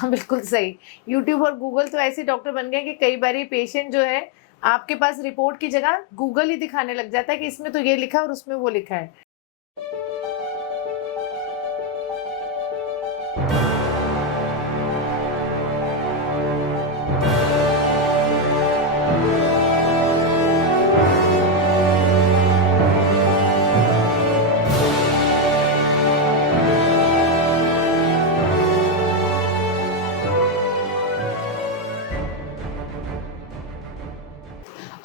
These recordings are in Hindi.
हाँ, बिल्कुल सही। यूट्यूब और गूगल तो ऐसे डॉक्टर बन गए कि कई बारी पेशेंट जो है आपके पास रिपोर्ट की जगह गूगल ही दिखाने लग जाता है कि इसमें तो ये लिखा है और उसमें वो लिखा है।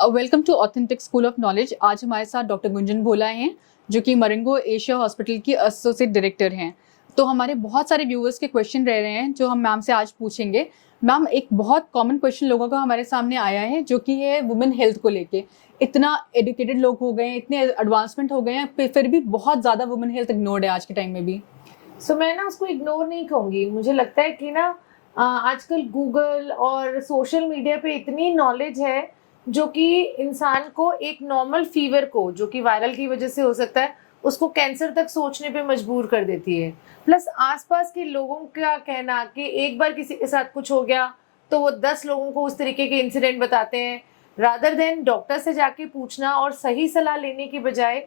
Welcome to authentic school of knowledge. आज हमारे साथ डॉक्टर गुंजन भोला हैं, जो कि मरंगो एशिया हॉस्पिटल की एसोसिएट डायरेक्टर हैं। तो हमारे बहुत सारे व्यूअर्स के क्वेश्चन रह रहे हैं जो हम मैम से आज पूछेंगे। मैम, एक बहुत कॉमन क्वेश्चन लोगों का हमारे सामने आया है, जो कि है वुमेन हेल्थ को लेके। इतना एजुकेटेड लोग हो गए हैं, इतने एडवांसमेंट हो गए हैं, फिर भी बहुत ज़्यादा वुमेन हेल्थ इग्नोर्ड है आज के टाइम में भी। मैं ना उसको इग्नोर नहीं कहूंगी। मुझे लगता है कि ना आजकल गूगल और सोशल मीडिया पे इतनी नॉलेज है जो कि इंसान को एक नॉर्मल फीवर को, जो कि वायरल की वजह से हो सकता है, उसको कैंसर तक सोचने पे मजबूर कर देती है। प्लस आसपास के लोगों का कहना कि एक बार किसी के साथ कुछ हो गया तो वो 10 लोगों को उस तरीके के इंसिडेंट बताते हैं, रादर देन डॉक्टर से जाके पूछना और सही सलाह लेने की बजाय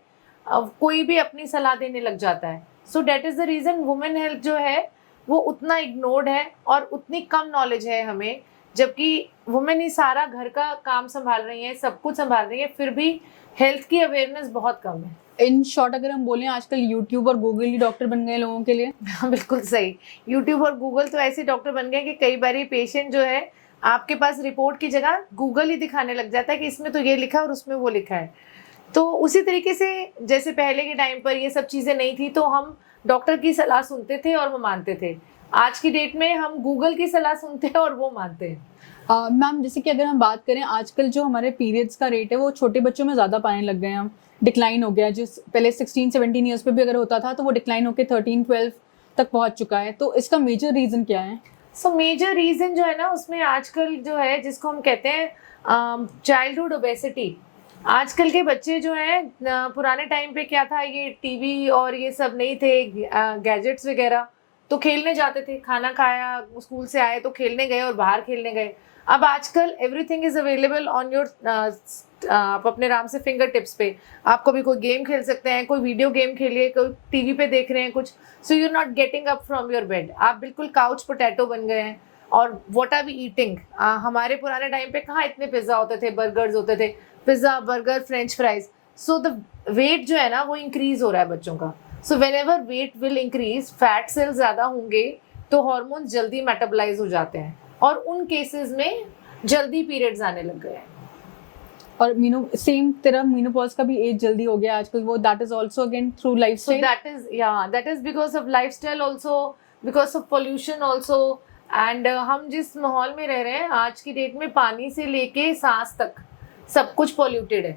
कोई भी अपनी सलाह देने लग जाता है। So that is the reason women health जो है वो उतना इग्नोर्ड है और उतनी कम नॉलेज है हमें, जबकि वुमेन ही सारा घर का काम संभाल रही है, सब कुछ संभाल रही है, फिर भी हेल्थ की अवेयरनेस बहुत कम है। इन शॉर्ट अगर हम बोलें, आजकल यूट्यूब और गूगल ही डॉक्टर बन गए लोगों के लिए। हाँ, बिल्कुल सही। यूट्यूब और गूगल तो ऐसे डॉक्टर बन गए कि कई बार पेशेंट जो है आपके पास रिपोर्ट की जगह गूगल ही दिखाने लग जाता है कि इसमें तो ये लिखा है और उसमें वो लिखा है। तो उसी तरीके से जैसे पहले के टाइम पर ये सब चीज़ें नहीं थी तो हम डॉक्टर की सलाह सुनते थे और वो मानते थे। आज की डेट में हम गूगल की सलाह सुनते हैं और वो मानते हैं। मैम, जैसे कि अगर हम बात करें, आजकल जो हमारे पीरियड्स का रेट है वो छोटे बच्चों में ज़्यादा पाने लग गए हैं हम। डिक्लाइन हो गया, जिस पहले 16-17 ईयर्स पे भी अगर होता था तो वो डिक्लाइन होकर 13-12 तक पहुंच चुका है। तो इसका मेजर रीज़न क्या है? मेजर रीज़न जो है ना, उसमें आजकल जो है जिसको हम कहते हैं चाइल्डहुड ओबेसिटी। आजकल के बच्चे जो हैं, पुराने टाइम पे क्या था, ये टीवी और ये सब नहीं थे, गैजेट्स वगैरह, तो खेलने जाते थे, खाना खाया, स्कूल से आए तो खेलने गए और बाहर खेलने गए। अब आजकल everything is available on your, आप अपने आराम से फिंगर टिप्स पे आप कभी कोई गेम खेल सकते हैं, कोई वीडियो गेम खेलिए, कोई टीवी पे देख रहे हैं कुछ, so you are not getting up from your bed, आप बिल्कुल काउच पोटैटो बन गए हैं। और व्हाट आर वी ईटिंग? हमारे पुराने टाइम पे कहाँ इतने पिज्जा होते थे, बर्गर्स होते थे, pizza, burger, French fries. So the weight जो है ना वो इंक्रीज हो रहा है बच्चों का। So when ever weight will increase, fat cells ज्यादा होंगे तो हॉर्मोन्स जल्दी मेटाबोलाइज हो जाते हैं और उन केसेस में जल्दी पीरियड्स आने लग गए हैं। और सेम तरह मीनोपॉज का भी एज जल्दी हो गया आजकल, वो that is also again through lifestyle. That is because of lifestyle also, because of pollution also. And हम जिस माहौल में रह रहे हैं आज की डेट में, पानी से लेके सांस तक सब कुछ पॉल्यूटेड है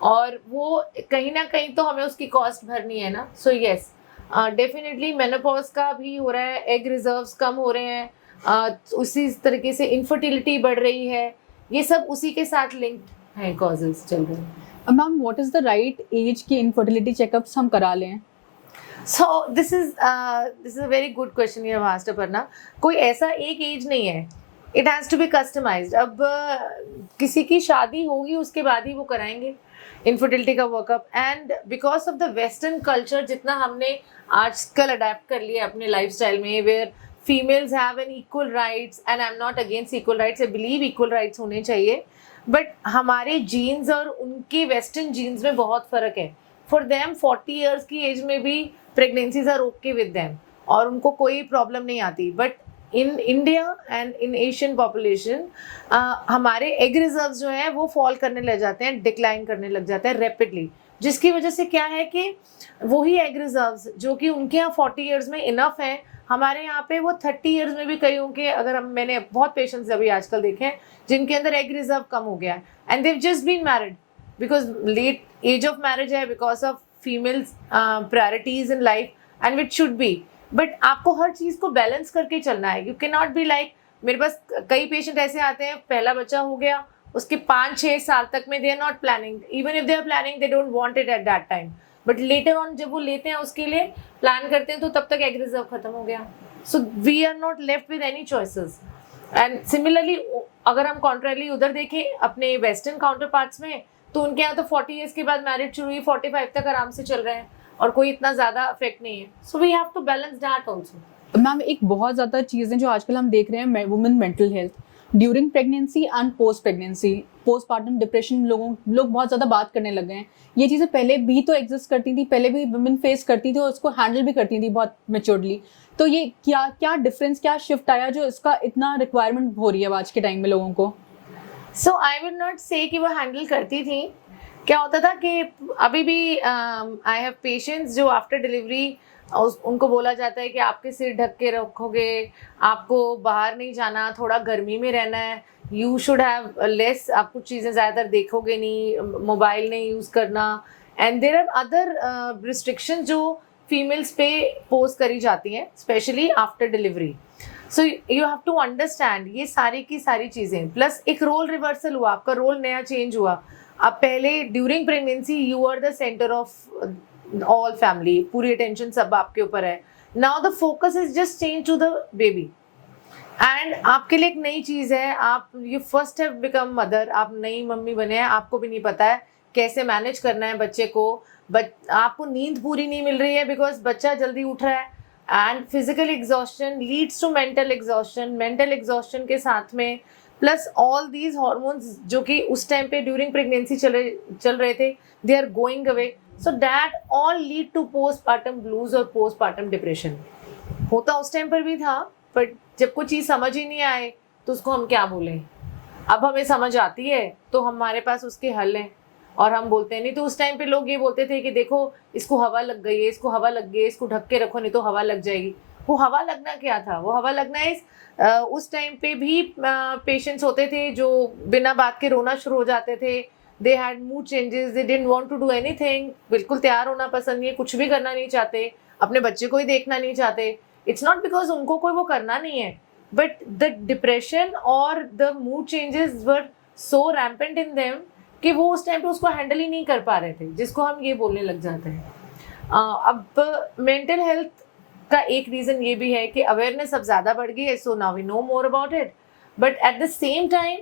और वो कहीं ना कहीं तो हमें उसकी कॉस्ट भरनी है ना। सो यस, डेफिनेटली मेनोपॉज का भी हो रहा है, एग रिजर्व्स कम हो रहे हैं, उसी तरीके से इनफर्टिलिटी बढ़ रही है, ये सब उसी के साथ लिंक्ड है, कॉजेस चल रहे हैं। Ma'am, what is the right age की इनफर्टिलिटी चेकअप्स हम करा लें? So this is a very good question you have asked, Aparna. कोई ऐसा एक एज नहीं है, it has to be customised. अब किसी की शादी होगी उसके बाद ही वो कराएंगे इनफर्टिलिटी का workup. And because of the western culture जितना हमने आजकल अडेप्ट कर लिया अपने लाइफस्टाइल में, where females have an equal rights, and I am not against equal rights, I believe equal rights होने चाहिए, बट हमारे जीन्स और उनके वेस्टर्न जीन्स में बहुत फ़र्क है। फॉर देम 40 ईयर्स की एज में भी pregnancies are okay with them और उनको कोई प्रॉब्लम नहीं आती। But in India and in Asian population हमारे एग रिजर्व्स जो हैं वो फॉल करने लग जाते हैं, डिक्लाइन करने लग जाते हैं रैपिडली, जिसकी वजह से क्या है कि वही एग रिजर्व्स जो कि उनके यहाँ 40 ईयर्स में इनफ हैं, हमारे यहाँ पे वो 30 ईयर्स में भी कई होंगे। अगर मैंने बहुत पेशेंट्स अभी आजकल देखे हैं जिनके अंदर एग रिजर्व कम हो गया है, and they've just been married, because late age of marriage है, because of females priorities in life and which should be. But आपको हर चीज़ को बैलेंस करके चलना है। You can not be like, मेरे पास कई पेशेंट ऐसे आते हैं, पहला बच्चा हो गया, उसके 5-6 साल तक में they are not planning, even if they are planning they don't want it at that time, but later on जब वो लेते हैं उसके लिए प्लान करते हैं तो तब तक एग रिजर्व खत्म हो गया। So we are not left with any choices. And similarly, अगर हम contrarily उधर देखें अपने western counterparts में, तो उनके यहाँ तो 40 years के बाद marriage शुरू हुई, 45 तक आराम से चल रहे हैं और कोई इतना ज़्यादा effect नहीं है. So we have to balance that also. Ma'am एक बहुत ज़्यादा चीज़ें जो आजकल हम देख रहे हैं women mental health during pregnancy and post pregnancy, postpartum depression लोग बहुत ज़्यादा बात करने लगे हैं. ये चीज़ें पहले भी तो एग्जिस्ट करती थी, पहले भी वुमेन फेस करती थी और उसको हैंडल भी करती थी बहुत मेच्योरली. तो ये क्या क्या डिफरेंस, क्या शिफ्ट आया जो इसका इतना रिक्वायरमेंट हो रही है आज के टाइम में लोगों को? So I would not say कि वो हैंडल करती थी. क्या होता था कि अभी भी आई हैव पेशेंट्स जो आफ्टर डिलीवरी उनको बोला जाता है कि आपके सिर ढक के रखोगे, आपको बाहर नहीं जाना, थोड़ा गर्मी में रहना है, यू शुड हैव लेस, आप कुछ चीज़ें ज़्यादातर देखोगे नहीं, मोबाइल नहीं यूज़ करना, and there are other restriction जो फीमेल्स पे पोज करी जाती हैं specially after delivery. So you have to understand ये सारी की सारी चीज़ें. प्लस एक रोल रिवर्सल हुआ, आपका रोल नया चेंज हुआ. अब पहले during pregnancy you are the centre of all family, पूरी अटेंशन सब आपके ऊपर है. Now the focus is just change to the baby and आपके लिए एक नई चीज़ है. आप you first have become mother, आप नई मम्मी बने हैं, आपको भी नहीं पता है कैसे मैनेज करना है बच्चे को. आपको नींद पूरी नहीं मिल रही है बिकॉज बच्चा जल्दी उठ रहा है and physical exhaustion leads to mental exhaustion. Mental exhaustion के साथ में प्लस ऑल दीज हॉर्मोन्स जो कि उस टाइम पे ड्यूरिंग प्रेगनेंसी चल रहे थे, they are going away. So that all lead to postpartum blues और पोस्टपार्टम डिप्रेशन. होता उस टाइम पर भी था, बट जब कोई चीज़ समझ ही नहीं आए तो उसको हम क्या बोलें. अब हमें समझ आती है तो हमारे पास उसके हल हैं और हम बोलते हैं. नहीं तो उस टाइम पे लोग ये बोलते थे कि देखो इसको हवा लग गई है, इसको हवा लग गई है, इसको ढक के रखो नहीं तो हवा लग जाएगी. वो हवा लगना क्या था? वो हवा लगना इस उस टाइम पे भी पेशेंट्स होते थे जो बिना बात के रोना शुरू हो जाते थे. They had mood changes, they didn't want to do anything. बिल्कुल तैयार होना पसंद नहीं है, कुछ भी करना नहीं चाहते, अपने बच्चे को ही देखना नहीं चाहते. इट्स नॉट बिकॉज उनको कोई वो करना नहीं है, बट द डिप्रेशन और the mood changes were so rampant in them कि वो उस टाइम पे उसको हैंडल ही नहीं कर पा रहे थे, जिसको हम ये बोलने लग जाते हैं. अब मेंटल हेल्थ का एक रीज़न ये भी है कि अवेयरनेस अब ज़्यादा बढ़ गई है, so now we know more about it. But at the same time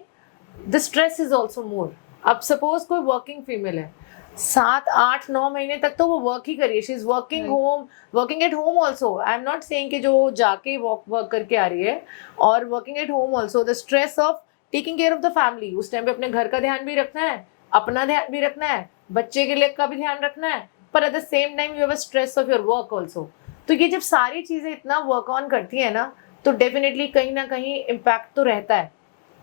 the stress is also more. अब सपोज कोई वर्किंग फीमेल है, 7, 8, 9 महीने तक तो वो वर्क ही करिए, she is working home, working at home also. I am not saying कि जो जाके वर्क करके आ रही है, और working at home also the stress of taking care of the family. उस टाइम पे अपने घर का ध्यान भी रखना है, अपना ध्यान भी रखना है, बच्चे के लिए का भी ध्यान रखना है, पर eight the same time you have a stress of your work also. तो ये जब सारी चीज़ें इतना वर्क ऑन करती है ना, तो डेफिनेटली कहीं ना कहीं इम्पैक्ट तो रहता है.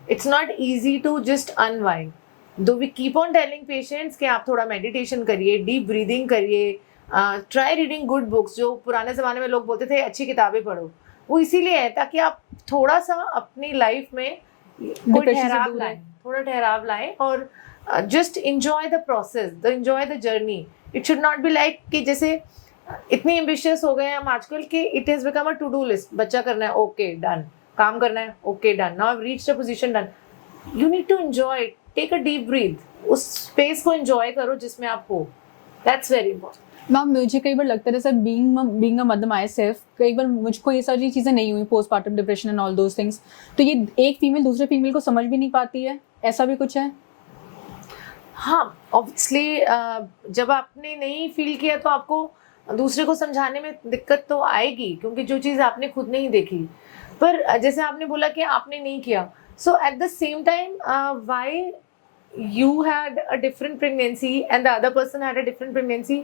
It's not easy to just unwind. Though we keep on telling patients कि आप थोड़ा मेडिटेशन करिए, डीप ब्रीदिंग करिए, ट्राई रीडिंग गुड बुक्स. जो पुराने ज़माने में लोग बोलते थे अच्छी किताबें पढ़ो, वो इसीलिए है ताकि आप थोड़ा सा अपनी लाइफ में कोई ठहराव लाएं, थोड़ा ठहराव लाएं और just enjoy the process, enjoy the journey. It should not be like कि जैसे इतनी एम्बिशियस हो गए हैं हम आजकल कि it has become a to do list. बच्चा करना है, ओके डन. काम करना है, okay done. Now I reached a position, done. You need to enjoy, take a deep breath, उस स्पेस को एंजॉय करो जिसमें आप हो. That's very important. मैम मुझे कई बार लगता है sir being a mother my self, कई बार मुझको ये सारी चीज़ें नहीं हुई, postpartum depression and all those things. तो ये एक फीमेल दूसरे फीमेल को समझ भी नहीं पाती है, ऐसा भी कुछ है? हाँ, ऑब्वियसली जब आपने नहीं फील किया तो आपको दूसरे को समझाने में दिक्कत तो आएगी, क्योंकि जो चीज़ आपने खुद नहीं देखी. पर जैसे आपने बोला कि आपने नहीं किया, so at the same time why you had a different pregnancy and the other person had a different pregnancy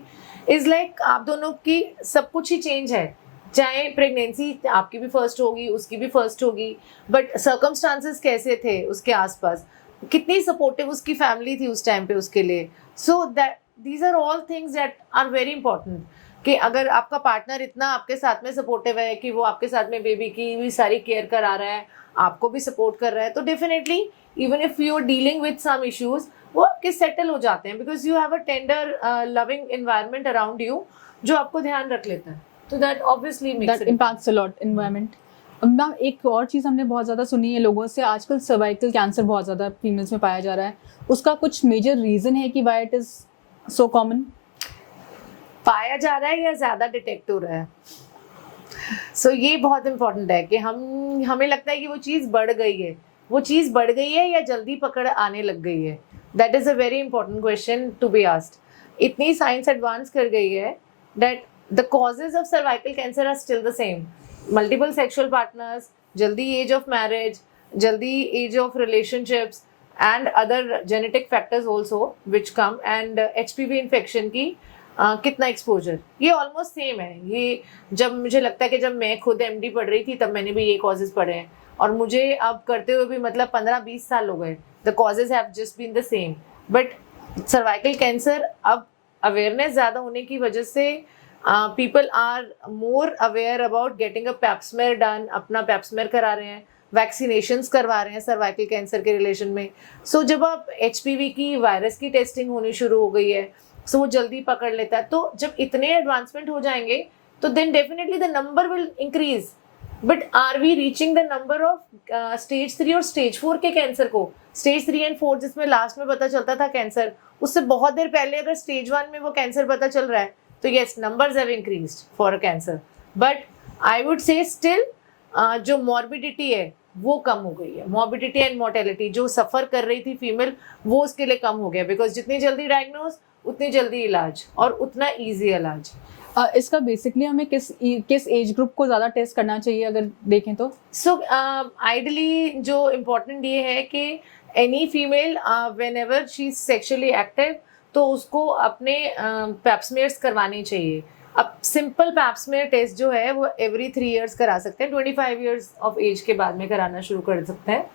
is like आप दोनों की सब कुछ ही चेंज है. चाहे प्रेगनेंसी आपकी भी फर्स्ट होगी, उसकी भी फर्स्ट होगी, बट सर्कमस्टांसेस कैसे थे उसके आसपास, कितनी सपोर्टिव उसकी फैमिली थी उस टाइम पे उसके लिए. So that these are all things that are very important. कि अगर आपका पार्टनर इतना आपके साथ में सपोर्टिव है कि वो आपके साथ में बेबी की भी सारी केयर करा रहा है, आपको भी सपोर्ट कर रहा है, तो definitely even if you are dealing with some issues वो आपके सेटल हो जाते हैं, because you have a tender loving environment around you जो आपको ध्यान रख लेता है. तो that obviously makes it impacts a lot environment. Ma'am एक और चीज़ हमने बहुत ज़्यादा सुनी है लोगों से, आजकल सर्वाइकल कैंसर बहुत ज़्यादा फीमेल्स में पाया जा रहा है. उसका कुछ मेजर रीज़न है कि why it is so common? पाया जा रहा है या ज़्यादा डिटेक्ट हो रहा है? सो ये बहुत इंपॉर्टेंट है कि हमें लगता है कि वो चीज़ बढ़ गई है, वो चीज़ बढ़ गई है या जल्दी पकड़ आने लग गई है. That is a very important question to be asked. इतनी साइंस एडवांस कर गई है that the causes of cervical cancer are still the same. Multiple sexual partners, जल्दी एज ऑफ मैरिज, जल्दी age of relationships and other genetic factors also which come, and HPV infection की कितना एक्सपोजर, ये ऑलमोस्ट सेम है. ये जब मुझे लगता है कि जब मैं खुद MD पढ़ रही थी तब मैंने भी ये कॉजेज पढ़े हैं, और मुझे अब करते हुए भी मतलब 15-20 साल हो गए. The causes have just been the same. But cervical cancer अब अवेयरनेस ज़्यादा होने की वजह से people are more aware about getting a pap smear done. अपना पैप्समेयर करा रहे हैं, वैक्सीनेशंस करवा रहे हैं सर्वाइकल कैंसर के रिलेशन में. सो जब आप HPV की वायरस की टेस्टिंग होनी शुरू हो गई है, सो वो जल्दी पकड़ लेता है. तो जब इतने एडवांसमेंट हो जाएंगे तो then definitely the number will increase. But are we reaching the number of stage 3 और स्टेज 4 के कैंसर को? स्टेज 3 एंड 4 जिसमें लास्ट में पता चलता था कैंसर, उससे बहुत देर पहले अगर स्टेज 1 में वो कैंसर पता चल रहा है तो yes, numbers have increased for a cancer. But I would say still जो मॉर्बिडिटी है वो कम हो गई है. मॉर्बिडिटी एंड मोर्टेलिटी जो सफ़र कर रही थी फीमेल, वो उसके लिए कम हो गया, बिकॉज जितनी जल्दी डायग्नोज उतनी जल्दी इलाज और उतना ईजी इलाज. इसका बेसिकली हमें किस एज ग्रुप को ज़्यादा टेस्ट करना चाहिए अगर देखें तो? सो आइडली जो इम्पोर्टेंट ये है कि any female when ever she is sexually active तो उसको अपने पैप्समेयर्स करवाने चाहिए. अब सिंपल पैप्समेयर टेस्ट जो है वो एवरी 3 years करा सकते हैं. 25 years ऑफ एज के बाद में कराना शुरू कर सकते हैं.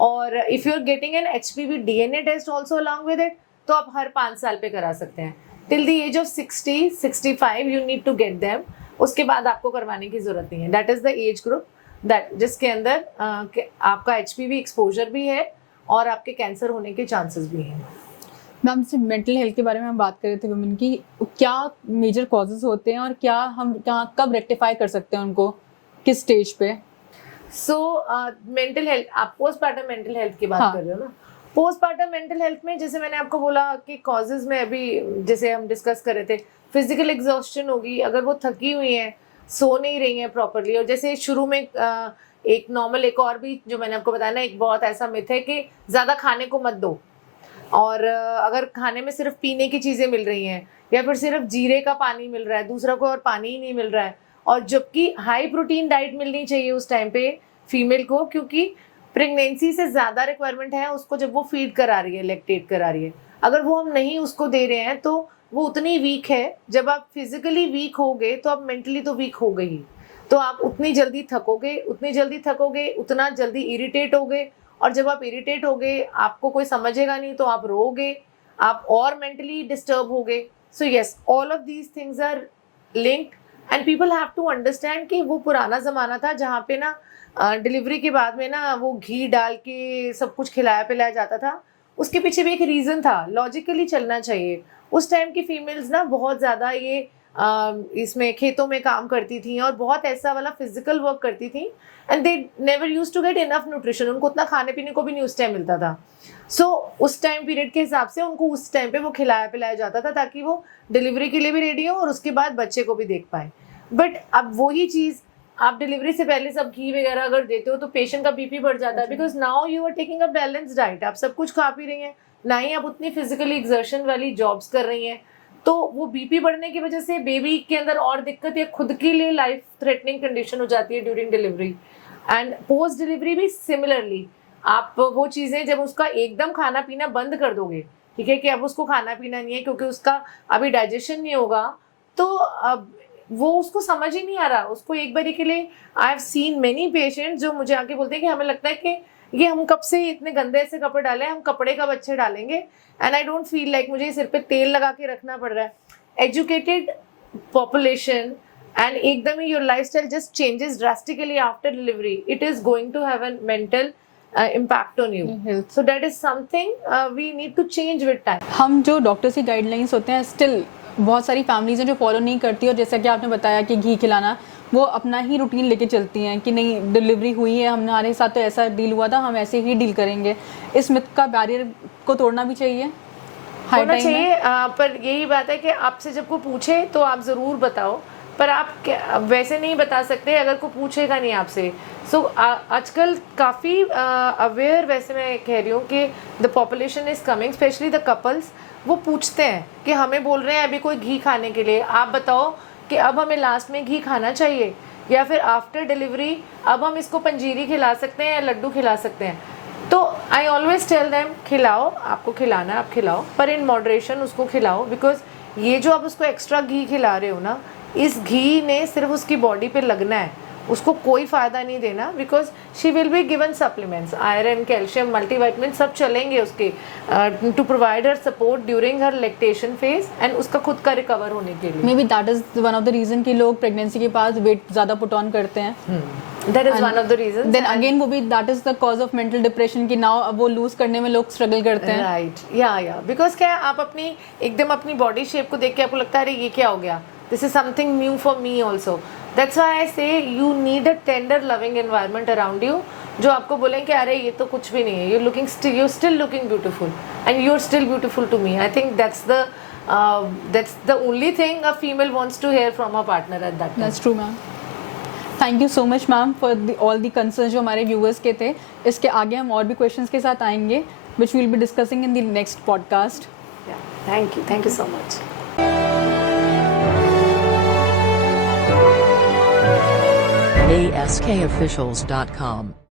और if you are getting an HPV DNA test also along with it तो आप हर 5 साल पे करा सकते हैं. Till the age of 60-65 you need to get them. उसके बाद आपको करवाने की ज़रूरत नहीं है. That is the age group that जिसके अंदर आपका HPV एक्सपोजर भी है और आपके कैंसर होने के चांसेस भी हैं. मैम, से मेंटल हेल्थ के बारे में हम बात कर रहे थे वुमेन की, क्या मेजर कॉजेज होते हैं और क्या कब रेक्टिफाई कर सकते हैं उनको, किस स्टेज पे? सो मेंटल हेल्थ, आप पोस्टपार्टम मेंटल हेल्थ की बात कर रहे हो ना? पोस्टपार्टम मेंटल हेल्थ में जैसे मैंने आपको बोला कि कॉजेज में अभी जैसे हम डिस्कस कर रहे थे, फिजिकल एग्जॉस्शन होगी, अगर वो थकी हुई हैं, सो नहीं रही हैं प्रॉपरली. और जैसे शुरू में एक नॉर्मल, एक और भी जो मैंने आपको बताया ना, एक बहुत ऐसा मिथ है कि ज़्यादा खाने को मत दो, और अगर खाने में सिर्फ पीने की चीज़ें मिल रही हैं या फिर सिर्फ जीरे का पानी मिल रहा है, दूसरा कोई और पानी ही नहीं मिल रहा है, और जबकि हाई प्रोटीन डाइट मिलनी चाहिए उस टाइम पे फीमेल को, क्योंकि प्रेगनेंसी से ज़्यादा रिक्वायरमेंट है उसको जब वो फीड करा रही है, लैक्टेट करा रही है. अगर वो हम नहीं उसको दे रहे हैं तो वो उतनी वीक है. जब आप फिजिकली वीक होगे तो आप मेंटली तो वीक हो गई, तो आप उतनी जल्दी थकोगे, उतना जल्दी इरिटेट होगे, और जब आप इरिटेट होगे आपको कोई समझेगा नहीं तो आप रोओगे, आप और मेंटली डिस्टर्ब होगे. So yes, all of these things are linked and people have to understand कि वो पुराना ज़माना था जहाँ पे ना डिलीवरी के बाद में ना वो घी डाल के सब कुछ खिलाया पिलाया जाता था. उसके पीछे भी एक रीज़न था, लॉजिकली चलना चाहिए. उस टाइम की फीमेल्स ना बहुत ज़्यादा ये इसमें खेतों में काम करती थी और बहुत ऐसा वाला फिजिकल वर्क करती थी, and they never use to get enough nutrition. उनको उतना खाने पीने को भी नहीं उस टाइम मिलता था. सो उस टाइम पीरियड के हिसाब से उनको उस टाइम पे वो खिलाया पिलाया जाता था ताकि वो डिलीवरी के लिए भी रेडी हो और उसके बाद बच्चे को भी देख पाए. बट अब वही चीज़ आप डिलीवरी से पहले सब घी वगैरह अगर देते हो तो पेशेंट का BP बढ़ जाता है, because now you are taking a balance diet. आप सब कुछ खा पी रही हैं, ना ही आप उतनी फिजिकली एक्सर्शन वाली जॉब्स कर रही हैं, तो वो BP बढ़ने की वजह से बेबी के अंदर और दिक्कत या खुद के लिए लाइफ थ्रेटनिंग कंडीशन हो जाती है during delivery. And post delivery भी सिमिलरली, आप वो चीज़ें जब उसका एकदम खाना पीना बंद कर दोगे, ठीक है, कि अब उसको खाना पीना नहीं है क्योंकि उसका अभी डाइजेशन नहीं होगा, तो अब वो उसको समझ ही नहीं आ रहा. उसको एक बारी के लिए I have seen many patients जो मुझे आके बोलते हैं कि हमें लगता है कि ये हम कब से इतने गंदे ऐसे कपड़े डाले, हम कपड़े का बच्चे डालेंगे, and I don't feel like मुझे सिर पे तेल लगा के रखना पड़ रहा है. एजुकेटेड पॉपुलेशन एंड एकदम ही your lifestyle just changes drastically after delivery, it is going to have an mental impact on you. So that is something we need to change with time. हम जो डॉक्टर्स की गाइडलाइंस होते हैं स्टिल बहुत सारी फैमिलीज हैं जो फॉलो नहीं करती, और जैसा कि आपने बताया कि घी खिलाना, वो अपना ही रूटीन लेके चलती हैं कि नहीं डिलीवरी हुई है, हमारे साथ तो ऐसा डील हुआ था, हम ऐसे ही डील करेंगे. इस मिथ का बैरियर को तोड़ना भी चाहिए, होना चाहिए. पर यही बात है कि आपसे जब कोई पूछे तो आप ज़रूर बताओ पर आप वैसे नहीं बता सकते अगर कोई पूछेगा नहीं आपसे. सो आजकल काफ़ी अवेयर, वैसे मैं कह रही हूँ कि the population is coming, specially the couples. वो पूछते हैं कि हमें बोल रहे हैं अभी कोई घी खाने के लिए, आप बताओ कि अब हमें लास्ट में घी खाना चाहिए या फिर आफ्टर डिलीवरी अब हम इसको पंजीरी खिला सकते हैं या लड्डू खिला सकते हैं. तो आई ऑलवेज टेल देम, खिलाओ, आपको खिलाना है आप खिलाओ, पर इन मॉडरेशन उसको खिलाओ. बिकॉज ये जो आप उसको एक्स्ट्रा घी खिला रहे हो ना, इस घी ने सिर्फ उसकी बॉडी पे लगना है, उसको कोई फ़ायदा नहीं देना. Because she will be given supplements, iron, calcium, multivitamin सब चलेंगे उसके to provide her support during her lactation phase and उसका खुद का रिकवर होने के लिए. May be that is one of the reason कि लोग प्रेगनेंसी के बाद वेट ज़्यादा पुट ऑन करते हैं. That is one of the reason. Then again वो भी that is the cause of mental depression कि नाउ अब वो लूज करने में लोग स्ट्रगल करते हैं. राइट, या बिकॉज क्या है, आप अपनी एकदम अपनी बॉडी शेप को देख के आपको लगता है अरे ये क्या हो गया, this is something new for me also. That's why I say you need a tender loving environment around you, जो आपको बोलें कि अरे ये तो कुछ भी नहीं है, you looking you still looking beautiful and you are still beautiful to me. I think that's the only thing a female wants to hear from her partner at that time. That's true, ma'am. Thank you so much ma'am for all the concern जो हमारे व्यूअर्स के थे. इसके आगे हम और भी क्वेश्चंस के साथ आएंगे which will be discussing in the next podcast. Thank you so much. ASKofficials.com